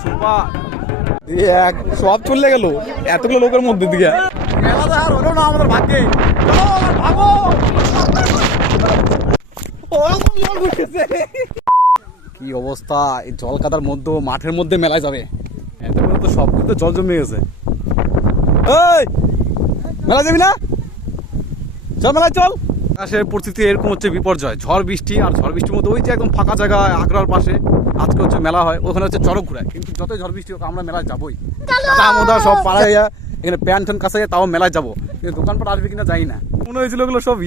Super এক সব চলে গেল এতগুলো লোকের মধ্যে দিকে মেলা তো আর হলো না আমাদের ভাগ্যে। ভাগো কি অবস্থা এই জল কাদার মধ্যে মাঠের মধ্যে মেলায় যাবে এতগুলো তো সব কিন্তু জল জমে গেছে। এই মেলা যাবি না চল মেলায় চল। আকাশের পরিস্থিতি এরকম হচ্ছে বিপর্যয় ঝড় বৃষ্টি আর ঝড় বৃষ্টির মধ্যে ওই যে একদম ফাঁকা জায়গা আগ্রার পাশে আজকে হচ্ছে মেলা হয় ওখানে হচ্ছে চড়ক ঘুরায় কিন্তু যতই ঝড় বৃষ্টি হোক আমরা মেলায় যাবোই। আমাদের সব পাড়ায় এখানে প্যান্ট ট্যান কাছে তাও মেলায় যাবো কিন্তু দোকানপাট আসবে কিনা যাই না। মনে হয়েছিল ওগুলো সব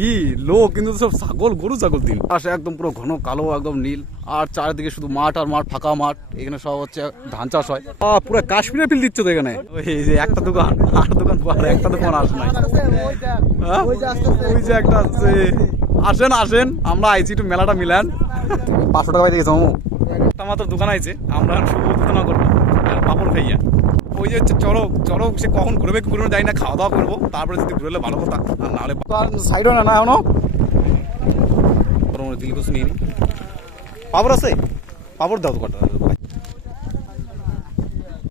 লোক কিন্তু সব ছাগল গরু ছাগল দিন পাশে একদম পুরো ঘন কালো একদম নীল আর চারিদিকে শুধু মাঠ আর মাঠ ফাঁকা মাঠ এখানে সব হচ্ছে ধান চাষ হয় পুরো কাশ্মীরের ফিল দিচ্ছ তো এখানে। ওই যে একটা দোকান আর দোকান একটা দোকান আসে নাই ওই যে একটা আছে। আসেন আসেন আমরা আইছি একটু মেলাটা মিলান 500 টাকা পাইতে গেছিলাম একটা মাত্র দোকান আইছে আমরা শুভ উদ্বোধন করবো পাপড় খাইয়া। ওই যে হচ্ছে চড়ক চড়ক সে কখন ঘুরবে ঘুরবে যাই না খাওয়া দাওয়া করবো তারপরে যদি ঘুরলে ভালো কথা আর নাহলে সাইডও না না এখনো দিল কিছু নিয়ে পাপড় আছে পাপড় দাও দোকানটা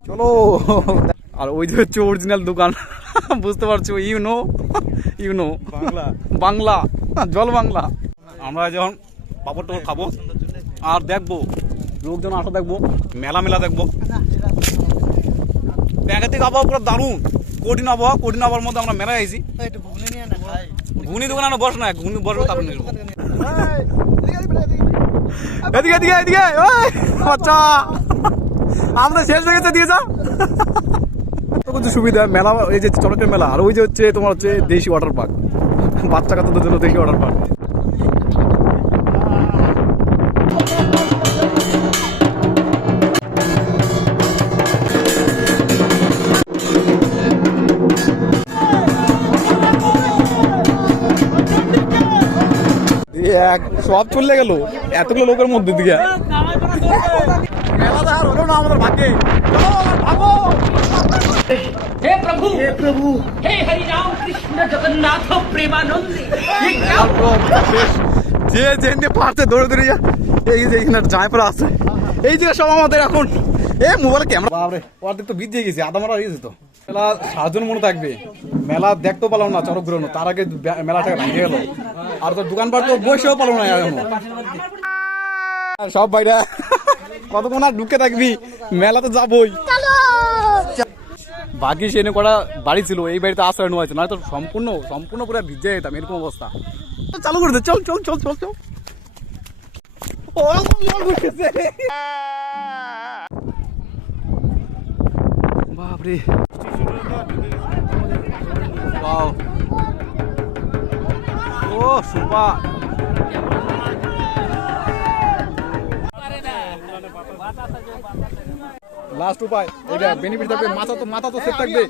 চলো। আর ওই যে হচ্ছে অরিজিনাল দোকান বুঝতে পারছো ইউনো বাংলা বাংলা জল বাংলা। আমরা যখন পাপড় টাপড় খাবো আর দেখবো লোকজন আসা দেখবো মেলা মেলা দেখবো প্যাকেট আবহাওয়া পুরো দারুণ কঠিন আবহাওয়ার মধ্যে আমরা মেলায় আইছি। ঘুগনি দোকান আনো বস না ঘুগনি বসবো তারপর নেবো এদিকে এদিকে এদিকে আচ্ছা আমরা শেষ হয়ে গেছে দিয়ে যাও কিছু সুবিধা মেলা এই যে চড়কের মেলা আর ওই যে হচ্ছে তোমার হচ্ছে দেশি ওয়াটার পার্ক বাচ্চা কাচ্চাদের জন্য দেশি ওয়াটার পার্ক। এক সব চলে গেল এতগুলো লোকের মধ্যে দিকে মেলা তো আর হলো না আমাদের ভাগ্যে। ভাগো हे प्रभु हे हरि राम कृष्ण जगन्नाथ प्रेमानंद যে যে পারছে দৌড়ে দৌড়ে এই যে এখানে জায়পুর আছে এই যে সব আমাদের এখন মোবাইলে ক্যামেরা বাবরে অর্ধেক তো ভিজে গেছে আধা মারা হয়ে গেছে তো মেলা 7 জন মনে থাকবে মেলা দেখতেও পারলাম না চড়ক ঘুরানো তার আগে মেলাটা ভেঙে গেল আর তোর দোকানপাট তো বসেও পারলাম না এখন সব বাইরে কতক্ষণ আর ঢুকে থাকবি মেলা তো যাবোই। বাকি সেনে করা বাড়ি ছিল এই বাড়িতে আশ্রয় নেওয়া হয়েছে না তো সম্পূর্ণ পুরো ভিজে যেতাম এরকম অবস্থা। চালু করে দে চল চল চল চল চল বাপরে ও সুপার লাস্ট উপায় এটা বেনিফিট থাকবে মাথা তো সেট থাকবে।